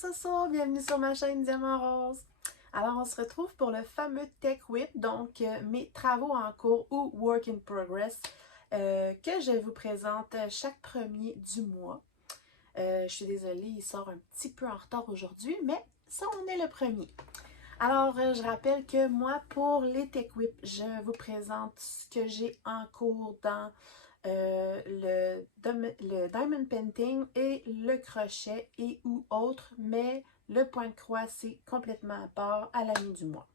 Soso, bienvenue sur ma chaîne Diamant Rose. Alors on se retrouve pour le fameux Tech Whip, donc mes travaux en cours ou Work in Progress que je vous présente chaque premier du mois. Je suis désolée, il sort un petit peu en retard aujourd'hui, mais ça on est le premier. Alors je rappelle que moi pour les Tech Whip, je vous présente ce que j'ai en cours dans le diamond painting et le crochet et ou autre, mais le point de croix, c'est complètement à part à la mi du mois.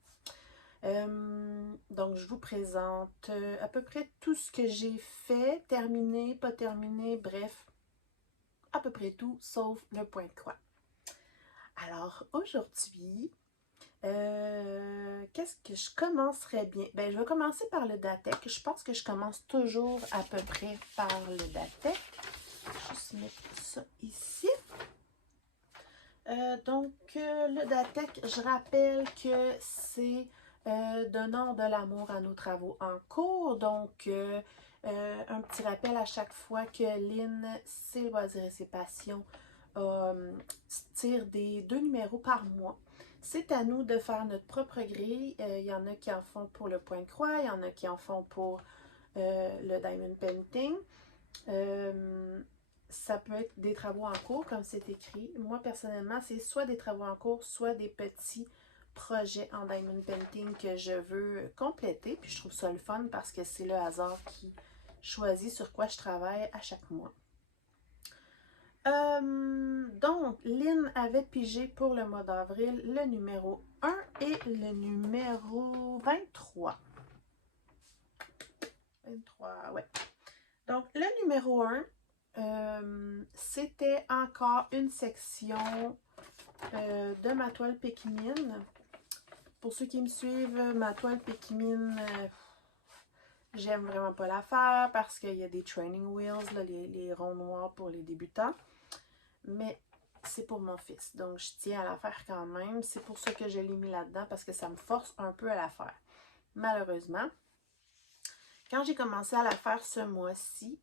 Donc, je vous présente à peu près tout ce que j'ai fait, terminé, pas terminé, bref, à peu près tout, sauf le point de croix. Alors, aujourd'hui, qu'est-ce que je commencerais bien? Ben, je vais commencer par le Datec. Je pense que je commence toujours à peu près par le Datec. Je vais juste mettre ça ici. Le Datec, je rappelle que c'est donnons de l'amour à nos travaux en cours. Donc, un petit rappel à chaque fois que Lynn, ses loisirs et ses passions, tire des 2 numéros par mois. C'est à nous de faire notre propre grille. Il y en a qui en font pour le point de croix, il y en a qui en font pour le diamond painting. Ça peut être des travaux en cours, comme c'est écrit. Moi, personnellement, c'est soit des travaux en cours, soit des petits projets en diamond painting que je veux compléter. Puis je trouve ça le fun parce que c'est le hasard qui choisit sur quoi je travaille à chaque mois. Donc, Lynn avait pigé pour le mois d'avril le numéro 1 et le numéro 23. 23, ouais. Donc, le numéro 1, c'était encore une section de ma toile Pékimine. Pour ceux qui me suivent, ma toile Pékimine, j'aime vraiment pas la faire parce qu'il y a des training wheels, là, les ronds noirs pour les débutants. Mais c'est pour mon fils, donc je tiens à la faire quand même. C'est pour ça que je l'ai mis là-dedans, parce que ça me force un peu à la faire. Malheureusement, quand j'ai commencé à la faire ce mois-ci,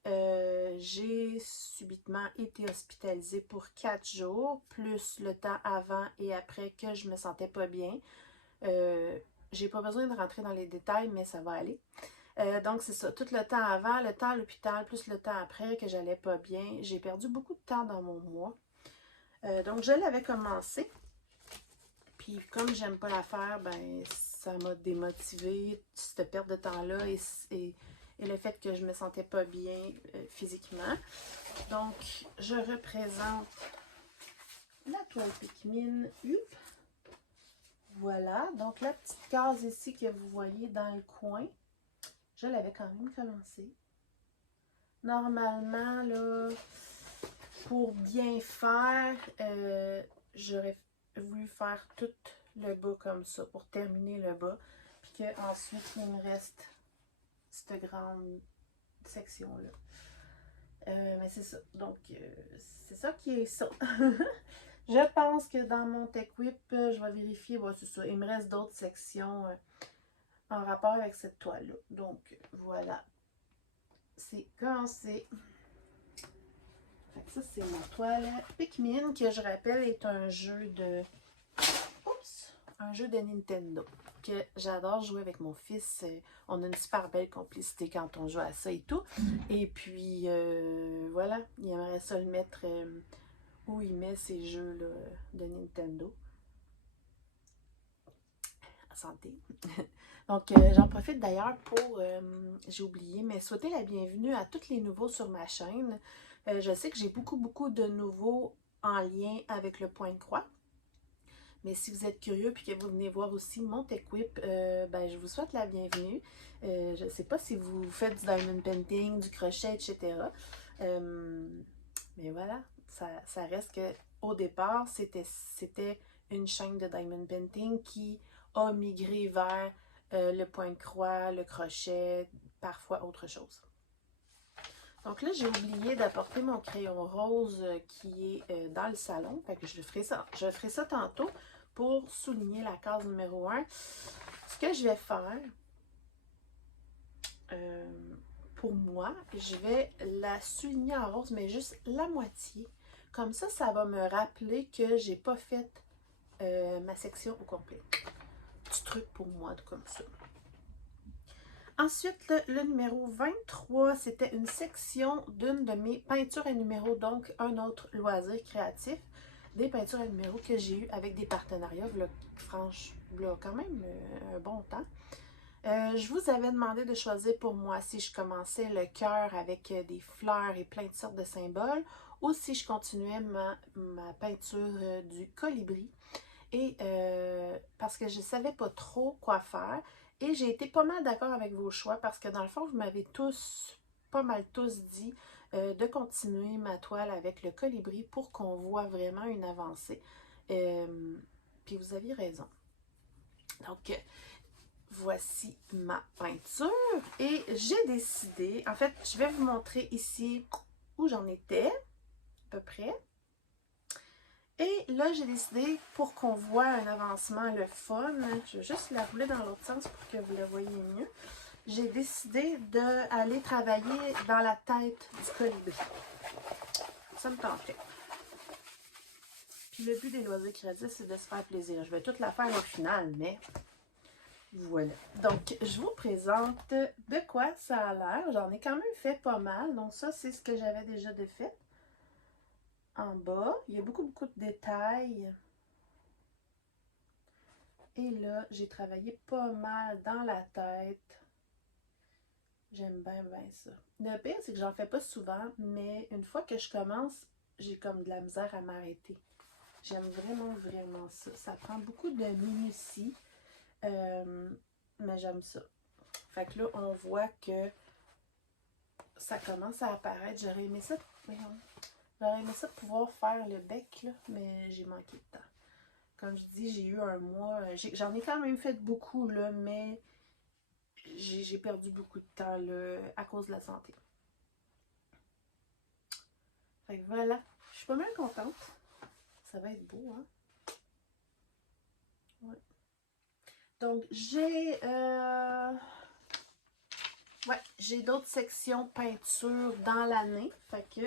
j'ai subitement été hospitalisée pour 4 jours, plus le temps avant et après que je me sentais pas bien. J'ai pas besoin de rentrer dans les détails, mais ça va aller. Donc, c'est ça, tout le temps avant, le temps à l'hôpital, plus le temps après que j'allais pas bien. J'ai perdu beaucoup de temps dans mon mois. Donc, je l'avais commencé. Puis, comme j'aime pas la faire, ben, ça m'a démotivée, cette perte de temps-là et le fait que je me sentais pas bien physiquement. Donc, je représente la toile Pékimine. Voilà, donc la petite case ici que vous voyez dans le coin, je l'avais quand même commencé. Normalement, là, pour bien faire, j'aurais voulu faire tout le bas comme ça pour terminer le bas. Puis qu'ensuite, il me reste cette grande section-là. Mais c'est ça. Donc, c'est ça qui est ça. Je pense que dans mon Tech Whip, je vais vérifier. Ouais, c'est ça. Il me reste d'autres sections en rapport avec cette toile-là. Donc, voilà. C'est commencé. Ça, c'est ma toile Pikmin, que je rappelle est un jeu de... Oups! Un jeu de Nintendo. Que j'adore jouer avec mon fils. On a une super belle complicité quand on joue à ça et tout. Et puis, voilà. Il aimerait ça le mettre où il met ces jeux-là de Nintendo. Santé. Donc, j'en profite d'ailleurs pour, j'ai oublié, mais souhaiter la bienvenue à tous les nouveaux sur ma chaîne. Je sais que j'ai beaucoup de nouveaux en lien avec le point de croix. Mais si vous êtes curieux et que vous venez voir aussi mon Tech Whip, ben, je vous souhaite la bienvenue. Je ne sais pas si vous faites du diamond painting, du crochet, etc. Mais voilà, ça reste qu'au départ, c'était une chaîne de diamond painting qui a migré vers le point de croix, le crochet, parfois autre chose. Donc là, j'ai oublié d'apporter mon crayon rose qui est dans le salon. Fait que je ferai ça tantôt pour souligner la case numéro 1. Ce que je vais faire, pour moi, je vais la souligner en rose, mais juste la moitié Comme ça va me rappeler que j'ai pas fait ma section au complet. Petit truc pour moi, comme ça. Ensuite, le numéro 23, c'était une section d'une de mes peintures à numéros, donc un autre loisir créatif. Des peintures à numéros que j'ai eu avec des partenariats, franchement, quand même un bon temps. Je vous avais demandé de choisir pour moi si je commençais le cœur avec des fleurs et plein de sortes de symboles ou si je continuais ma peinture du colibri. Et parce que je ne savais pas trop quoi faire. Et j'ai été pas mal d'accord avec vos choix parce que dans le fond, vous m'avez pas mal tous dit de continuer ma toile avec le colibri pour qu'on voit vraiment une avancée. Puis vous aviez raison. Donc, voici ma peinture. Et j'ai décidé, en fait, je vais vous montrer ici où j'en étais, à peu près. Et là, j'ai décidé, pour qu'on voit un avancement, le fun, je vais juste la rouler dans l'autre sens pour que vous la voyez mieux. J'ai décidé d'aller travailler dans la tête du colibri. Ça me tentait. Puis le but des loisirs créatifs, c'est de se faire plaisir. Je vais toute la faire au final, mais voilà. Donc, je vous présente de quoi ça a l'air. J'en ai quand même fait pas mal. Donc ça, c'est ce que j'avais déjà de fait. En bas, il y a beaucoup de détails. Et là, j'ai travaillé pas mal dans la tête. J'aime bien ça. Le pire, c'est que j'en fais pas souvent, mais une fois que je commence, j'ai comme de la misère à m'arrêter. J'aime vraiment ça. Ça prend beaucoup de minutie, mais j'aime ça. Fait que là, on voit que ça commence à apparaître. J'aurais aimé ça, pouvoir faire le bec, là, mais j'ai manqué de temps. Comme je dis, j'ai eu un mois, j'en ai quand même fait beaucoup, là, mais j'ai perdu beaucoup de temps là, à cause de la santé. Fait que voilà, je suis pas mal contente. Ça va être beau, hein? Ouais. Donc, j'ai d'autres sections peinture dans l'année. Fait que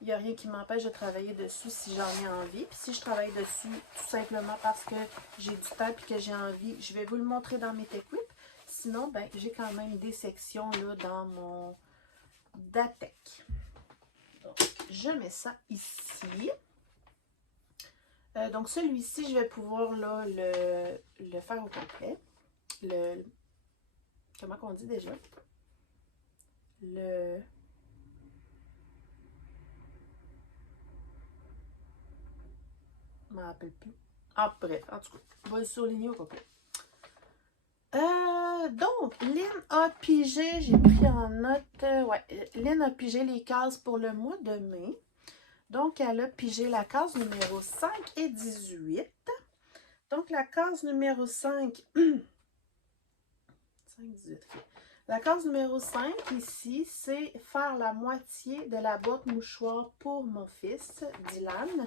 il n'y a rien qui m'empêche de travailler dessus si j'en ai envie. Puis si je travaille dessus tout simplement parce que j'ai du temps et que j'ai envie, je vais vous le montrer dans mes TechWhip. Sinon, ben, j'ai quand même des sections là, dans mon DATEC. Donc, je mets ça ici. Donc, celui-ci, je vais pouvoir là, le faire au complet. Comment on dit déjà? Je m'en rappelle plus. Ah, bref, en tout cas, on va le surligner au complet. Donc, Lynn a pigé, j'ai pris en note, Lynn a pigé les cases pour le mois de mai. Donc, elle a pigé la case numéro 5 et 18. Donc, la case numéro 5, 18. La case numéro 5 ici, c'est faire la moitié de la boîte mouchoir pour mon fils, Dylan.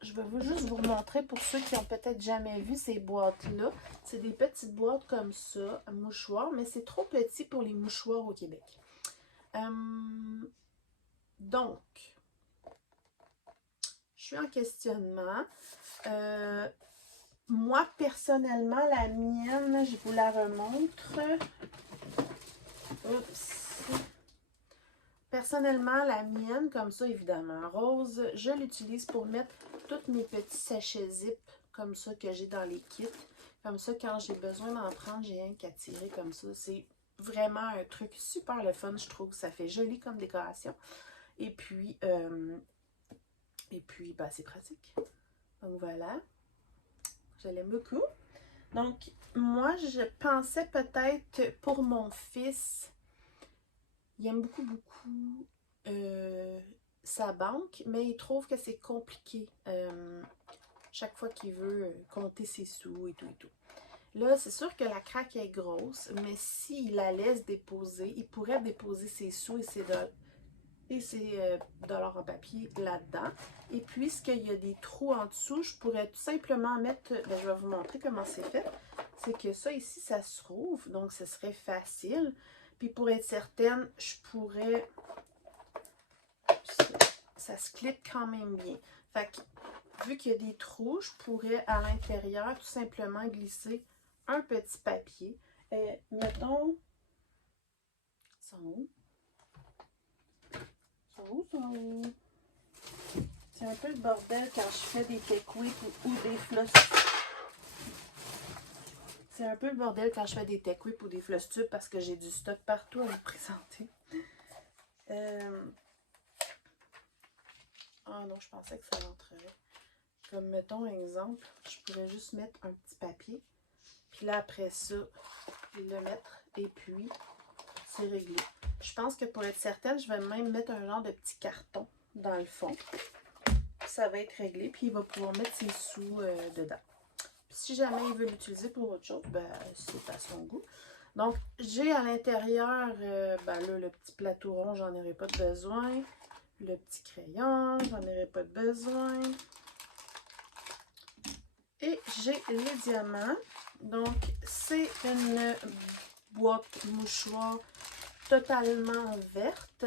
Je vais juste vous montrer pour ceux qui n'ont peut-être jamais vu ces boîtes-là. C'est des petites boîtes comme ça, mouchoirs, mais c'est trop petit pour les mouchoirs au Québec. Donc, je suis en questionnement. Moi, personnellement, la mienne, je vous la remontre. Oups. Personnellement, la mienne, comme ça, évidemment, rose, je l'utilise pour mettre tous mes petits sachets zip, comme ça, que j'ai dans les kits. Comme ça, quand j'ai besoin d'en prendre, j'ai rien qu'à tirer comme ça. C'est vraiment un truc super le fun, je trouve. Ça fait joli comme décoration. Et puis, ben, c'est pratique. Donc, voilà. Je l'aime beaucoup. Donc, moi, je pensais peut-être pour mon fils, il aime beaucoup sa banque, mais il trouve que c'est compliqué chaque fois qu'il veut compter ses sous et tout et tout. Là, c'est sûr que la craque est grosse, mais s'il la laisse déposer, il pourrait déposer ses sous et ses dollars en papier là-dedans. Et puisqu'il y a des trous en dessous, je pourrais tout simplement mettre, ben, je vais vous montrer comment c'est fait. C'est que ça ici, ça se trouve, donc ce serait facile. Puis pour être certaine, je pourrais ça se clip quand même bien. Fait que, vu qu'il y a des trous, je pourrais à l'intérieur tout simplement glisser un petit papier. Mettons, ils sont où? Ils sont où? C'est un peu le bordel quand je fais des take-away ou des floss. C'est un peu le bordel quand je fais des take-away ou des floss tubes parce que j'ai du stock partout à vous présenter. Ah non, je pensais que ça rentrerait. Comme mettons exemple, je pourrais juste mettre un petit papier. Puis là après ça, le mettre et puis c'est réglé. Je pense que pour être certaine, je vais même mettre un genre de petit carton dans le fond. Ça va être réglé, puis il va pouvoir mettre ses sous dedans. Puis si jamais il veut l'utiliser pour autre chose, ben c'est à son goût. Donc, j'ai à l'intérieur, ben là, le petit plateau rond, j'en aurai pas de besoin. Le petit crayon, j'en aurai pas de besoin. Et j'ai les diamants. Donc, c'est une boîte mouchoir totalement verte.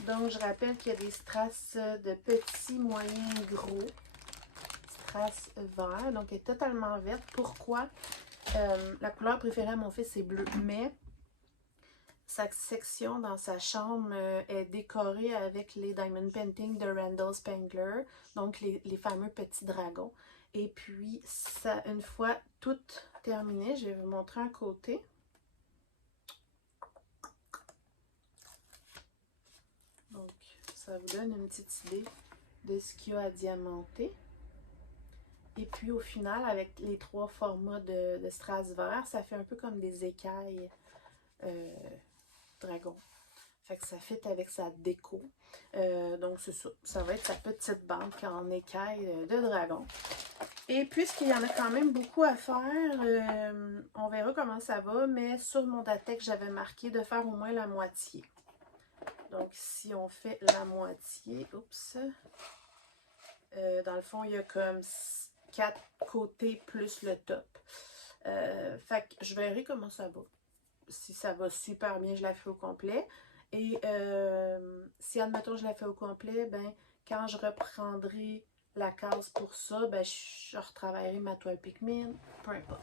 Donc, je rappelle qu'il y a des strass de petits, moyens, gros. Strass vert. Donc, elle est totalement verte. Pourquoi? La couleur préférée à mon fils, c'est bleu. Mais, sa section dans sa chambre est décorée avec les Diamond Painting de Randall Spangler. Donc, les fameux petits dragons. Et puis, ça, une fois tout terminé, je vais vous montrer un côté. Donc, ça vous donne une petite idée de ce qu'il y a à diamanter. Et puis, au final, avec les trois formats de strass vert, ça fait un peu comme des écailles dragon. Fait que ça fit avec sa déco. Donc, c'est ça. Ça va être sa petite banque en écailles de dragon. Et puisqu'il y en a quand même beaucoup à faire, on verra comment ça va, mais sur mon Datex, j'avais marqué de faire au moins la moitié. Donc, si on fait la moitié, oups, dans le fond, il y a comme 4 côtés plus le top. Fait que je verrai comment ça va. Si ça va super bien, je la fais au complet. Et si, admettons, je la fais au complet, ben, quand je reprendrai la case pour ça, ben, je retravaillerai ma toile Pikmin, peu importe.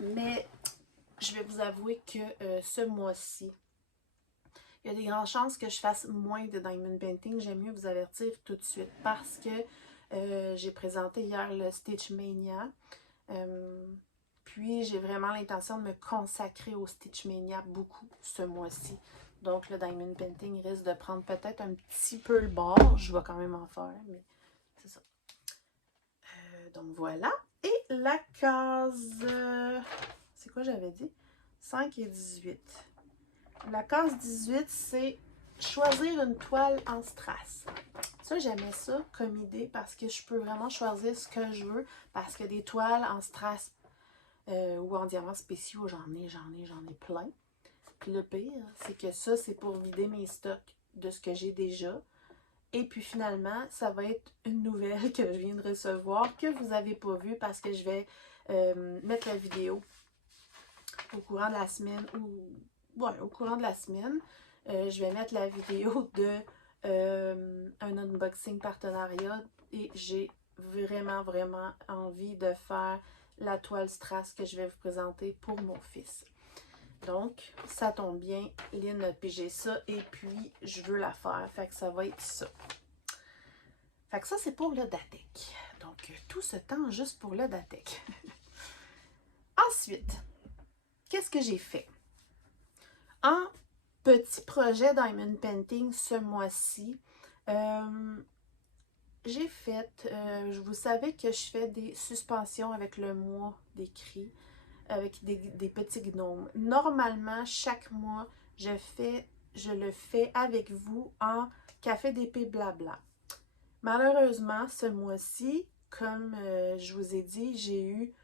Mais je vais vous avouer que ce mois-ci, il y a des grandes chances que je fasse moins de Diamond Painting. J'aime mieux vous avertir tout de suite parce que j'ai présenté hier le Stitch Mania. Puis j'ai vraiment l'intention de me consacrer au Stitch Mania beaucoup ce mois-ci. Donc le Diamond Painting risque de prendre peut-être un petit peu le bord. Je vais quand même en faire, mais c'est ça. Donc voilà. Et la case... c'est quoi j'avais dit? 5 et 18. La case 18, c'est choisir une toile en strass. Ça, j'aimais ça comme idée parce que je peux vraiment choisir ce que je veux. Parce que des toiles en strass ou en diamants spéciaux, j'en ai plein. Puis le pire, c'est que ça, c'est pour vider mes stocks de ce que j'ai déjà. Et puis finalement, ça va être une nouvelle que je viens de recevoir que vous n'avez pas vue parce que je vais mettre la vidéo au courant de la semaine ou ouais, au courant de la semaine. Je vais mettre la vidéo de un unboxing partenariat et j'ai vraiment envie de faire la toile strass que je vais vous présenter pour mon fils. Donc, ça tombe bien, Lynn a pigé ça et puis je veux la faire. Fait que ça va être ça. Fait que ça, c'est pour le Datex. Donc, tout ce temps juste pour le Datex. Ensuite, qu'est-ce que j'ai fait? En petit projet Diamond Painting ce mois-ci, j'ai fait, vous savez que je fais des suspensions avec le mois d'écrit, avec des petits gnomes. Normalement, chaque mois, je le fais avec vous en café d'épée blabla. Malheureusement, ce mois-ci, comme je vous ai dit, j'ai eu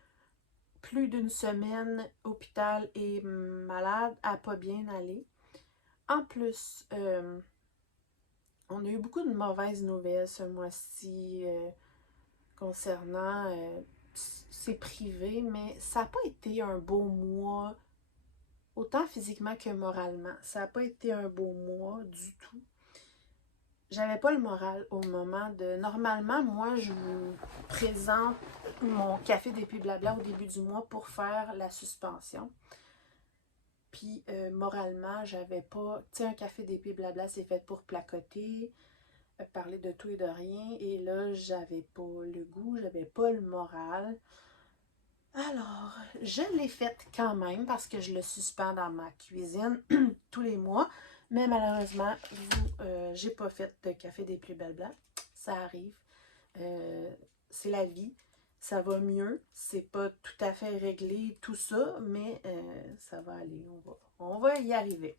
plus d'une semaine hôpital et malade à pas bien aller. En plus, on a eu beaucoup de mauvaises nouvelles ce mois-ci concernant, c'est privé, mais ça n'a pas été un beau mois, autant physiquement que moralement. Ça n'a pas été un beau mois du tout. j'avais pas le moral au moment de... Normalement, moi, je vous présente mon café des puis blabla au début du mois pour faire la suspension. Puis, moralement, j'avais pas... Tu sais, un café des puis blabla, c'est fait pour placoter, parler de tout et de rien. Et là, j'avais pas le goût, j'avais pas le moral. Alors, je l'ai faite quand même parce que je le suspends dans ma cuisine tous les mois. Mais malheureusement, j'ai pas fait de café des plus belles blancs. Ça arrive. C'est la vie. Ça va mieux. C'est pas tout à fait réglé, tout ça, mais ça va aller. On va y arriver.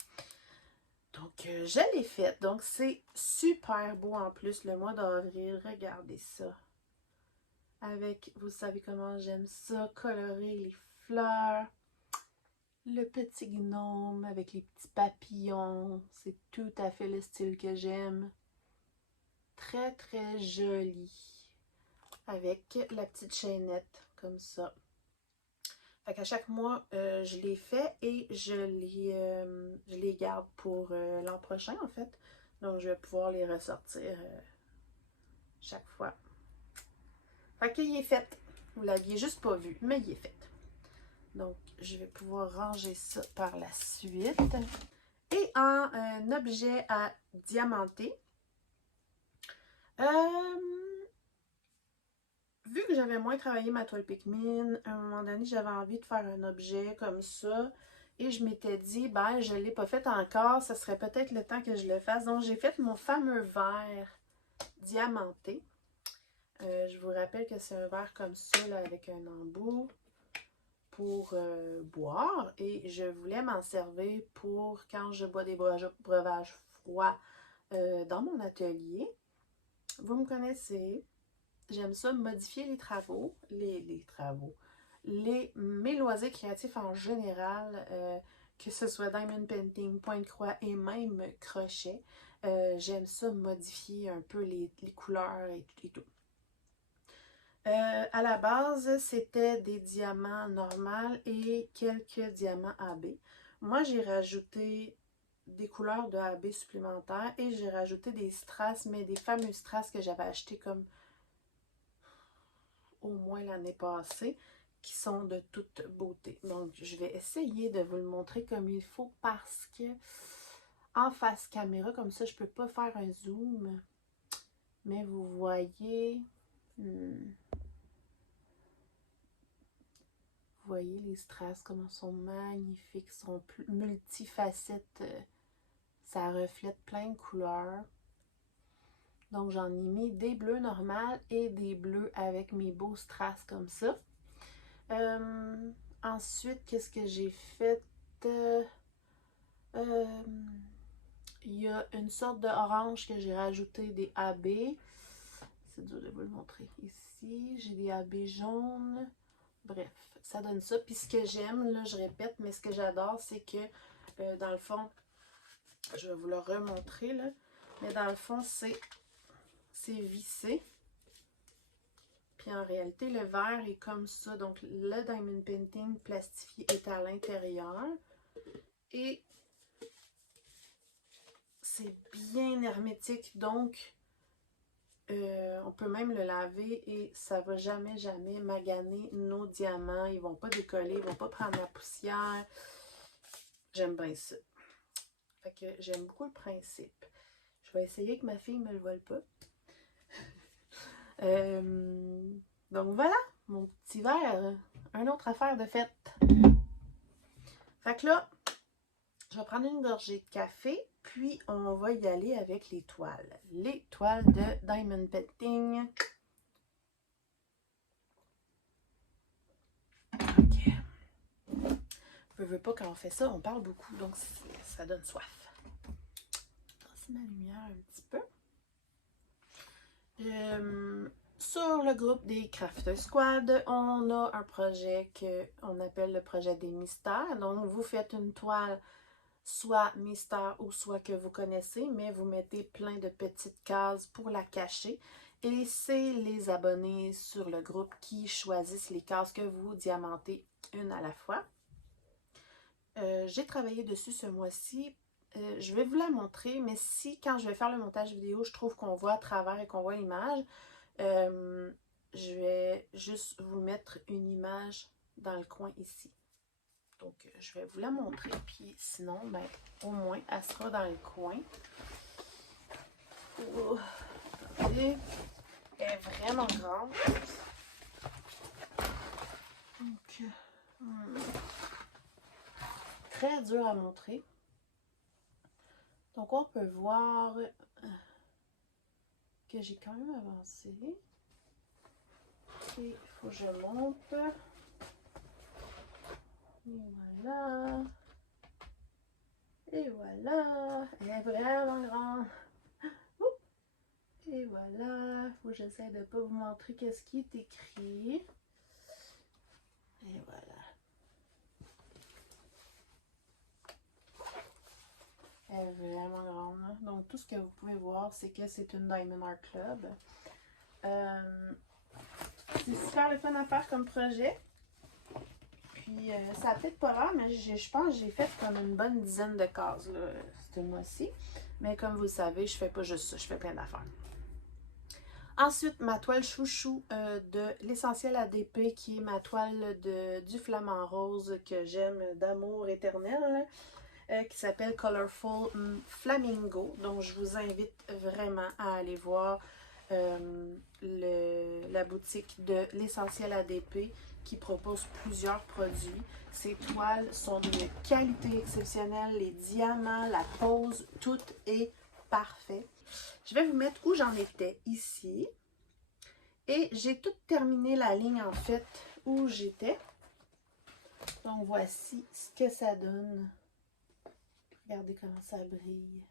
Donc, je l'ai faite. Donc, c'est super beau en plus le mois d'avril. Regardez ça. Avec, vous savez comment j'aime ça, colorer les fleurs. Le petit gnome avec les petits papillons. C'est tout à fait le style que j'aime. Très, très joli. Avec la petite chaînette, comme ça. Fait qu'à chaque mois, je les fais et je les garde pour l'an prochain, en fait. Donc, je vais pouvoir les ressortir chaque fois. Fait qu'il est fait. Vous l'aviez juste pas vu, mais il est fait. Donc, je vais pouvoir ranger ça par la suite. Et en objet à diamanter, vu que j'avais moins travaillé ma toile Pikmin, à un moment donné, j'avais envie de faire un objet comme ça. Et je m'étais dit, ben, je ne l'ai pas fait encore, ça serait peut-être le temps que je le fasse. Donc, j'ai fait mon fameux verre diamanté. Je vous rappelle que c'est un verre comme ça, là, avec un embout pour boire. Et je voulais m'en servir pour quand je bois des breuvages froids dans mon atelier. Vous me connaissez. J'aime ça modifier les travaux, mes loisirs créatifs en général, que ce soit diamond painting, point de croix et même crochet. J'aime ça modifier un peu les couleurs et tout. À la base, c'était des diamants normaux et quelques diamants AB. Moi, j'ai rajouté des couleurs de AB supplémentaires et j'ai rajouté des strass, mais des fameux strass que j'avais achetés comme au moins l'année passée, qui sont de toute beauté. Donc, je vais essayer de vous le montrer comme il faut parce que en face caméra, comme ça, je peux pas faire un zoom. Mais vous voyez... vous voyez les strass, comment sont magnifiques, sont multifacettes. Ça reflète plein de couleurs. Donc, j'en ai mis des bleus normales et des bleus avec mes beaux strass comme ça. Ensuite, qu'est-ce que j'ai fait? Il y a une sorte d'orange que j'ai rajouté des AB. C'est dur de vous le montrer ici. J'ai des AB jaunes. Bref, ça donne ça. Puis ce que j'aime, là, je répète, mais ce que j'adore, c'est que dans le fond, je vais vous le remontrer, là. Mais dans le fond, c'est vissé. Puis en réalité, le verre est comme ça. Donc, le diamond painting plastifié est à l'intérieur. Et c'est bien hermétique. Donc, on peut même le laver et ça va jamais, jamais maganer nos diamants. Ils vont pas décoller, ils vont pas prendre la poussière. J'aime bien ça. Fait que j'aime beaucoup le principe. Je vais essayer que ma fille me le vole pas. Donc voilà, mon petit verre. Une autre affaire de fête. Fait que là, je vais prendre une gorgée de café, puis on va y aller avec les toiles. Les toiles de Diamond Painting. Ok. Je veux pas quand on fait ça, on parle beaucoup, donc ça donne soif. Je vais passer ma lumière un petit peu. Sur le groupe des Craft Squad, on a un projet qu'on appelle le projet des mystères. Donc, vous faites une toile soit mystère ou soit que vous connaissez, mais vous mettez plein de petites cases pour la cacher. Et c'est les abonnés sur le groupe qui choisissent les cases que vous diamantez une à la fois. J'ai travaillé dessus ce mois-ci. je vais vous la montrer, mais si quand je vais faire le montage vidéo, je trouve qu'on voit à travers et qu'on voit l'image, je vais juste vous mettre une image dans le coin ici. Donc, je vais vous la montrer, puis sinon, ben, au moins, elle sera dans le coin. Oh, attendez. Elle est vraiment grande. Donc, très dur à montrer. Donc, on peut voir que j'ai quand même avancé. Et il faut que je monte. Et voilà. Et voilà. Elle est vraiment grande. Et voilà. Faut que j'essaie de ne pas vous montrer qu'est-ce qui est écrit. Et voilà. Elle est vraiment grande. Donc, tout ce que vous pouvez voir, c'est que c'est une Diamond Art Club. C'est super le fun à faire comme projet. Puis, ça a peut-être pas l'air, mais je pense que j'ai fait comme une bonne dizaine de cases ce mois-ci. Mais comme vous le savez, je fais pas juste ça, je fais plein d'affaires. Ensuite, ma toile chouchou de l'Essentiel ADP, qui est ma toile du flamant rose que j'aime d'amour éternel, qui s'appelle Colorful Flamingo. Donc, je vous invite vraiment à aller voir la boutique de l'Essentiel ADP qui propose plusieurs produits. Ces toiles sont d'une qualité exceptionnelle. Les diamants, la pose, tout est parfait. Je vais vous mettre où j'en étais ici. Et j'ai tout terminé la ligne en fait où j'étais. Donc voici ce que ça donne. Regardez comment ça brille.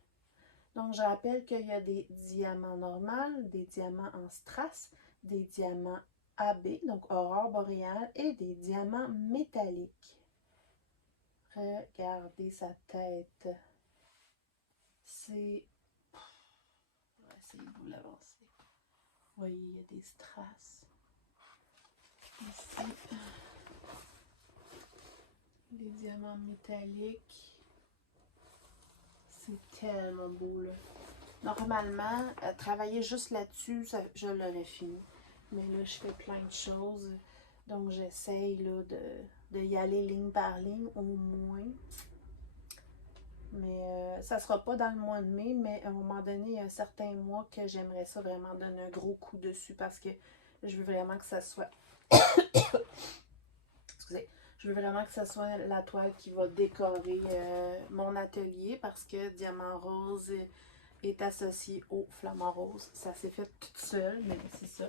Donc je rappelle qu'il y a des diamants normaux, des diamants en strass, des diamants AB, donc aurore boréale, et des diamants métalliques. Regardez sa tête. C'est... On va essayer de vous l'avancer. Vous voyez, il y a des strass. Ici, les diamants métalliques. C'est tellement beau, là. Normalement, travailler juste là-dessus, je l'aurais fini. Mais là, je fais plein de choses. Donc, j'essaye là, de y aller ligne par ligne, au moins. Mais ça sera pas dans le mois de mai, mais à un moment donné, il y a un certain mois que j'aimerais ça vraiment donner un gros coup dessus parce que je veux vraiment que ça soit... Excusez. Je veux vraiment que ça soit la toile qui va décorer mon atelier parce que Diamant Rose est associé au Flamant Rose. Ça s'est fait toute seule, mais c'est ça.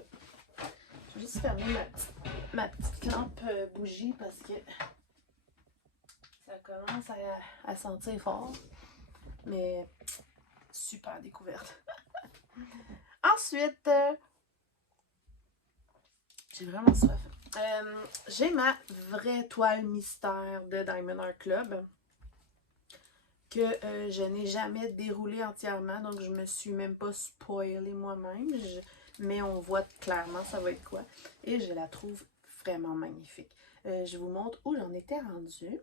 Je vais juste fermer ma petite lampe bougie parce que ça commence à sentir fort. Mais super découverte. Ensuite, j'ai vraiment soif. J'ai ma vraie toile mystère de Diamond Art Club que je n'ai jamais déroulée entièrement, donc je me suis même pas spoilée moi-même, mais on voit clairement ça va être quoi. Et je la trouve vraiment magnifique. Je vous montre où j'en étais rendue.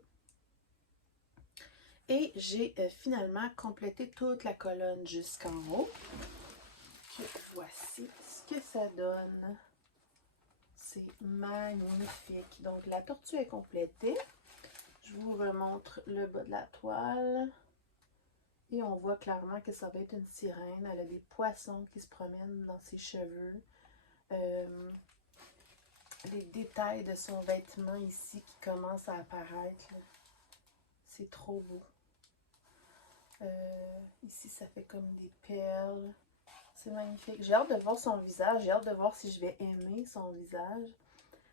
Et j'ai finalement complété toute la colonne jusqu'en haut. Voici ce que ça donne. C'est magnifique. Donc, la tortue est complétée. Je vous remontre le bas de la toile. Et on voit clairement que ça va être une sirène. Elle a des poissons qui se promènent dans ses cheveux. Les détails de son vêtement ici qui commencent à apparaître. C'est trop beau. Ici, ça fait comme des perles. C'est magnifique. J'ai hâte de voir son visage. J'ai hâte de voir si je vais aimer son visage.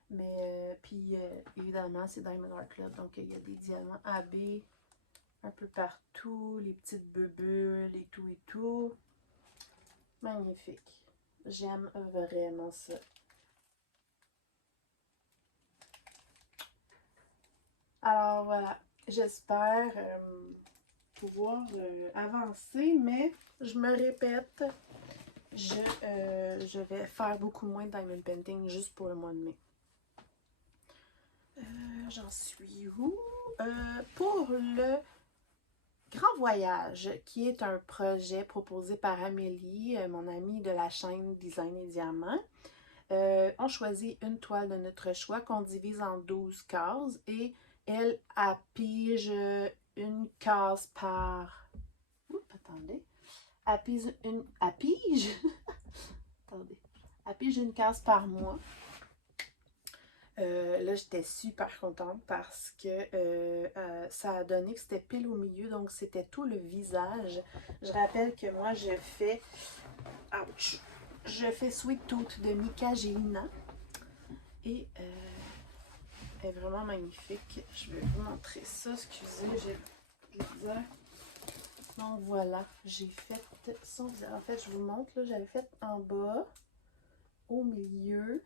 Mais, puis, évidemment, c'est Diamond Art Club. Donc, il y a des diamants AB un peu partout. Les petites bulles et tout et tout. Magnifique. J'aime vraiment ça. Alors, voilà. J'espère pouvoir avancer, mais je me répète. Je vais faire beaucoup moins de diamond painting juste pour le mois de mai. J'en suis où? Pour le Grand Voyage, qui est un projet proposé par Amélie, mon amie de la chaîne Design et Diamants. On choisit une toile de notre choix qu'on divise en 12 cases et elle pige une case par... Oups, attendez. Elle pige une... Elle pige? Attendez. Elle pige une case par mois. Là, j'étais super contente parce que ça a donné que c'était pile au milieu, donc c'était tout le visage. Je rappelle que moi, je fais... Ouch! Je fais Sweet Tooth de Mika Gélina. Et elle est vraiment magnifique. Je vais vous montrer ça. Excusez, j'ai de la misère. Donc voilà, j'ai fait son visage. En fait, je vous montre, là, j'avais fait en bas, au milieu,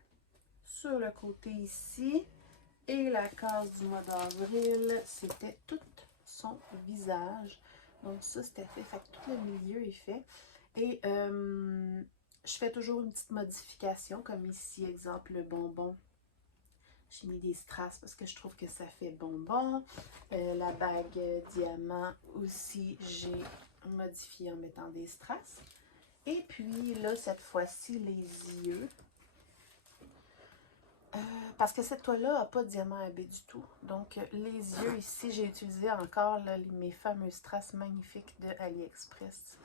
sur le côté ici. Et la case du mois d'avril, c'était tout son visage. Donc ça, c'était fait. Fait que tout le milieu est fait. Et je fais toujours une petite modification, comme ici, exemple, le bonbon. J'ai mis des strass parce que je trouve que ça fait bonbon. La bague diamant aussi, j'ai modifié en mettant des strass. Et puis là, cette fois-ci, les yeux. Parce que cette toile-là n'a pas de diamant à baie du tout. Donc, les yeux ici, j'ai utilisé encore là, mes fameux strass magnifiques de AliExpress.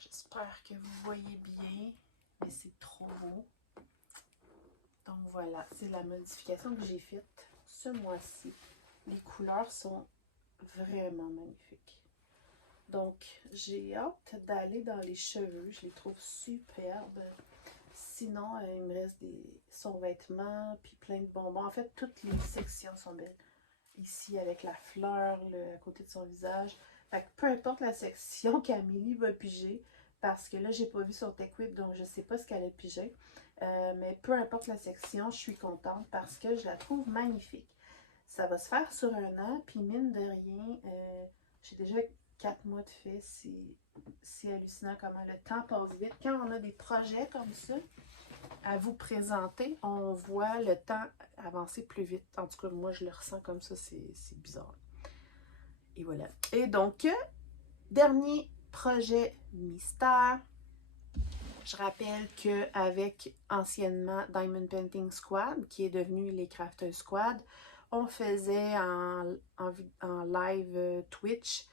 J'espère que vous voyez bien, mais c'est trop beau. Donc voilà, c'est la modification que j'ai faite ce mois-ci. Les couleurs sont vraiment magnifiques. Donc, j'ai hâte d'aller dans les cheveux. Je les trouve superbes. Sinon, il me reste son vêtement, puis plein de bonbons. En fait, toutes les sections sont belles. Ici, avec la fleur à côté de son visage. Fait que peu importe la section qu'Amélie va piger, parce que là, j'ai pas vu sur TechWhip, donc je sais pas ce qu'elle a pigé. Mais peu importe la section, je suis contente parce que je la trouve magnifique. Ça va se faire sur un an, puis mine de rien, j'ai déjà 4 mois de fait. C'est hallucinant comment le temps passe vite. Quand on a des projets comme ça à vous présenter, on voit le temps avancer plus vite. En tout cas, moi, je le ressens comme ça, c'est bizarre. Et voilà. Et donc, dernier projet mystère. Je rappelle qu'avec anciennement Diamond Painting Squad, qui est devenu les Crafters Squad, on faisait en live Twitch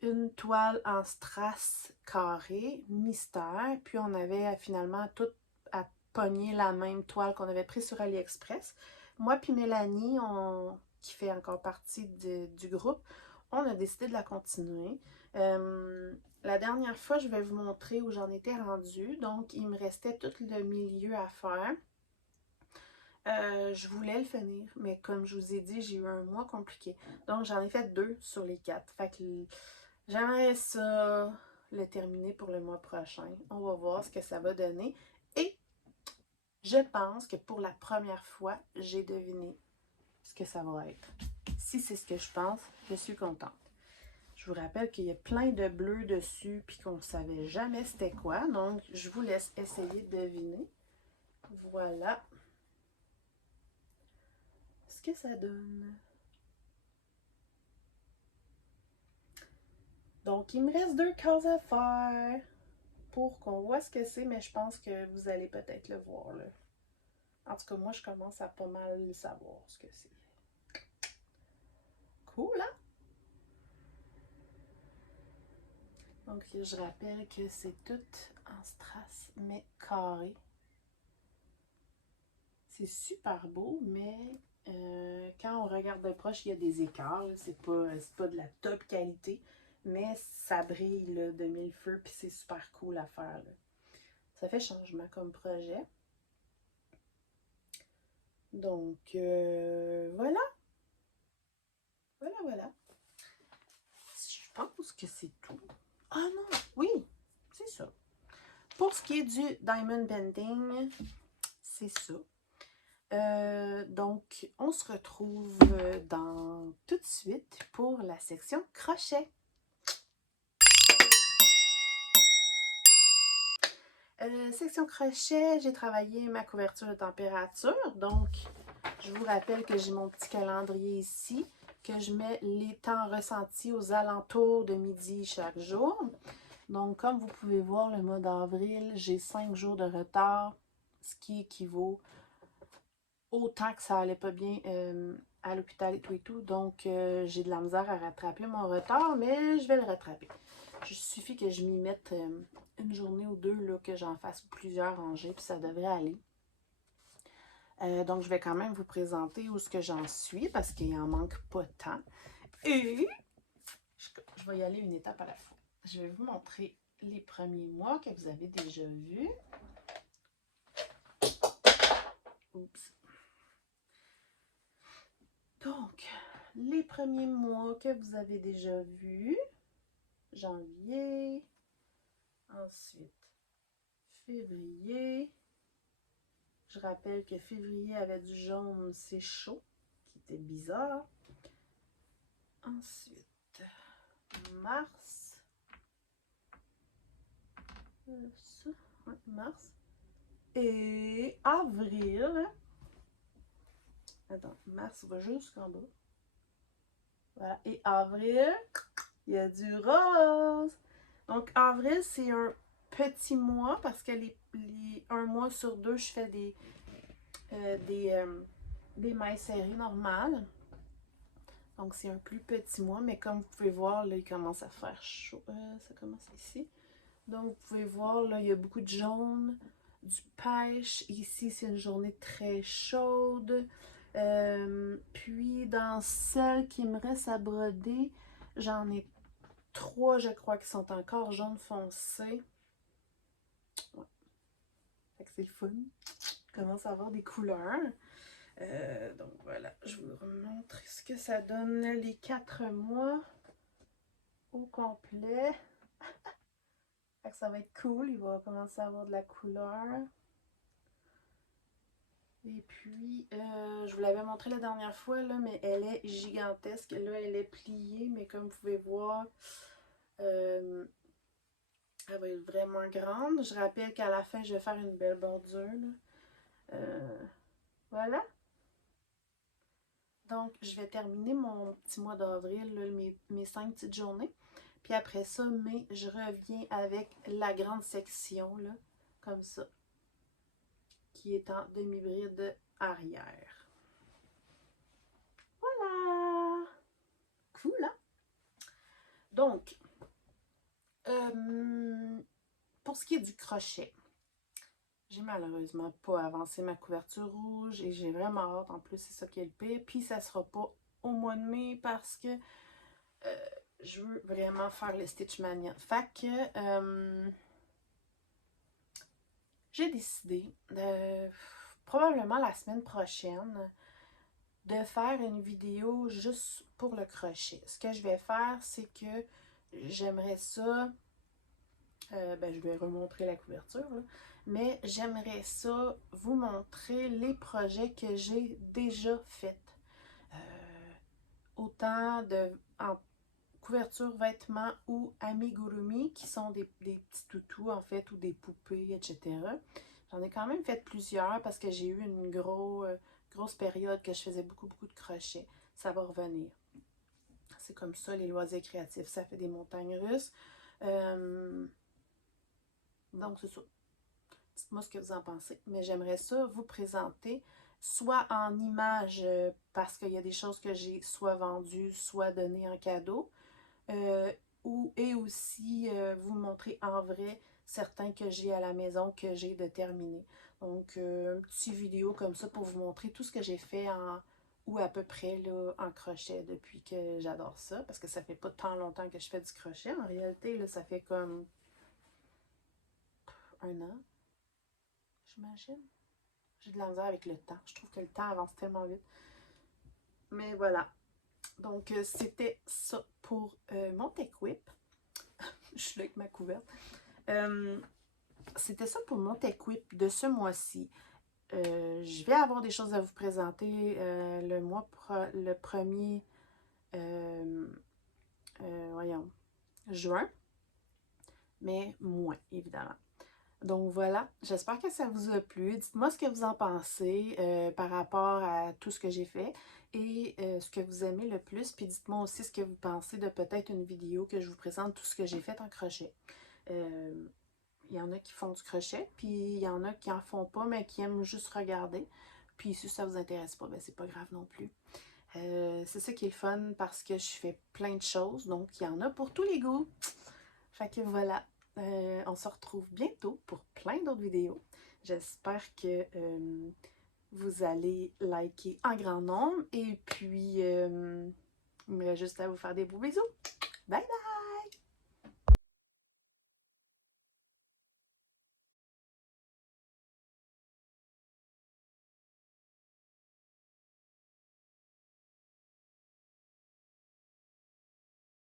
une toile en strass carré, mystère, puis on avait finalement tout à pogner la même toile qu'on avait prise sur AliExpress. Moi puis Mélanie, qui fait encore partie du groupe, on a décidé de la continuer. La dernière fois, je vais vous montrer où j'en étais rendue. Donc, il me restait tout le milieu à faire. Je voulais le finir, mais comme je vous ai dit, j'ai eu un mois compliqué. Donc, j'en ai fait 2 sur les 4. Fait que j'aimerais ça le terminer pour le mois prochain. On va voir ce que ça va donner. Et je pense que pour la première fois, j'ai deviné ce que ça va être. Si c'est ce que je pense, je suis contente. Je vous rappelle qu'il y a plein de bleus dessus puis qu'on ne savait jamais c'était quoi. Donc, je vous laisse essayer de deviner. Voilà ce que ça donne. Donc, il me reste 2 cases à faire pour qu'on voit ce que c'est, mais je pense que vous allez peut-être le voir là. En tout cas, moi, je commence à pas mal savoir ce que c'est. Cool, hein? Donc, je rappelle que c'est tout en strass, mais carré. C'est super beau, mais quand on regarde de proche, il y a des écarts. C'est pas de la top qualité, mais ça brille là, de mille feux, puis c'est super cool à faire. Là. Ça fait changement comme projet. Donc, voilà. Voilà. Je pense que c'est tout. Ah non, oui, c'est ça. Pour ce qui est du Diamond Bending, c'est ça. Donc, on se retrouve tout de suite pour la section crochet. Section crochet, j'ai travaillé ma couverture de température. Donc, je vous rappelle que j'ai mon petit calendrier ici. que je mets les temps ressentis aux alentours de midi chaque jour. Donc, comme vous pouvez voir, le mois d'avril, j'ai 5 jours de retard, ce qui équivaut au temps que ça allait pas bien à l'hôpital et tout et tout. Donc, j'ai de la misère à rattraper mon retard, mais je vais le rattraper. Il suffit que je m'y mette une journée ou deux, là, que j'en fasse plusieurs rangées, puis ça devrait aller. Donc, je vais quand même vous présenter où est-ce que j'en suis, parce qu'il en manque pas tant. Et je vais y aller une étape à la fois. Je vais vous montrer les premiers mois que vous avez déjà vus. Oups. Donc, les premiers mois que vous avez déjà vus. Janvier. Ensuite, février. Je rappelle que février avait du jaune, c'est chaud, qui était bizarre. Ensuite, mars. Ça, ouais, mars. Et avril. Attends, mars va jusqu'en bas. Voilà. Et avril, il y a du rose. Donc, avril, c'est un petit mois parce que un mois sur deux, je fais des mailles serrées normales. Donc, c'est un plus petit mois, mais comme vous pouvez voir, là, il commence à faire chaud. Ça commence ici. Donc, vous pouvez voir, là, il y a beaucoup de jaune, du pêche. Ici, c'est une journée très chaude. Puis, dans celle qui me reste à broder, j'en ai 3, je crois, qui sont encore jaune foncé. Ouais. Fait que c'est le fun. Je commence à avoir des couleurs. Donc, voilà. Je vous remontre ce que ça donne les 4 mois au complet. Fait que ça va être cool. Il va commencer à avoir de la couleur. Et puis, je vous l'avais montré la dernière fois, là, mais elle est gigantesque. Là, elle est pliée, mais comme vous pouvez voir, elle va être vraiment grande. Je rappelle qu'à la fin, je vais faire une belle bordure. Voilà. Donc, je vais terminer mon petit mois d'avril, mes 5 petites journées. Puis après ça, mai, je reviens avec la grande section, là, comme ça, qui est en demi-bride arrière. Voilà! Cool, hein? Donc, pour ce qui est du crochet, j'ai malheureusement pas avancé ma couverture rouge et j'ai vraiment hâte. En plus, c'est ça qui est le pire. Puis, ça sera pas au mois de mai parce que je veux vraiment faire le Stitch Mania. Fait que j'ai décidé, probablement la semaine prochaine, de faire une vidéo juste pour le crochet. Ce que je vais faire, c'est que j'aimerais ça, je vais remontrer la couverture, là, mais j'aimerais ça vous montrer les projets que j'ai déjà faits. Autant en couverture vêtements ou amigurumi, qui sont des petits toutous en fait, ou des poupées, etc. J'en ai quand même fait plusieurs parce que j'ai eu une grosse période que je faisais beaucoup de crochets. Ça va revenir. C'est comme ça, les loisirs créatifs. Ça fait des montagnes russes. Donc, c'est ça. Dites-moi ce que vous en pensez. Mais j'aimerais ça vous présenter soit en images, parce qu'il y a des choses que j'ai soit vendues, soit données en cadeau. Et aussi vous montrer en vrai certains que j'ai à la maison, que j'ai de terminer. Donc, une petite vidéo comme ça pour vous montrer tout ce que j'ai fait ou à peu près là, en crochet depuis que j'adore ça. Parce que ça fait pas tant longtemps que je fais du crochet. En réalité, là, ça fait comme 1 an, j'imagine. J'ai de la misère avec le temps. Je trouve que le temps avance tellement vite. Mais voilà. Donc, c'était ça pour mon Tech Whip. Je suis là avec ma couverte. C'était ça pour mon Tech Whip de ce mois-ci. Je vais avoir des choses à vous présenter le 1er juin, mais moins, évidemment. Donc voilà, j'espère que ça vous a plu. Dites-moi ce que vous en pensez par rapport à tout ce que j'ai fait. et ce que vous aimez le plus. Puis dites-moi aussi ce que vous pensez de peut-être une vidéo que je vous présente tout ce que j'ai fait en crochet. Il y en a qui font du crochet, puis il y en a qui en font pas, mais qui aiment juste regarder. Puis si ça vous intéresse pas, ben c'est pas grave non plus. C'est ça qui est le fun parce que je fais plein de choses, donc il y en a pour tous les goûts. Fait que voilà, on se retrouve bientôt pour plein d'autres vidéos. J'espère que vous allez liker en grand nombre et puis il me reste juste à vous faire des beaux bisous. Bye bye!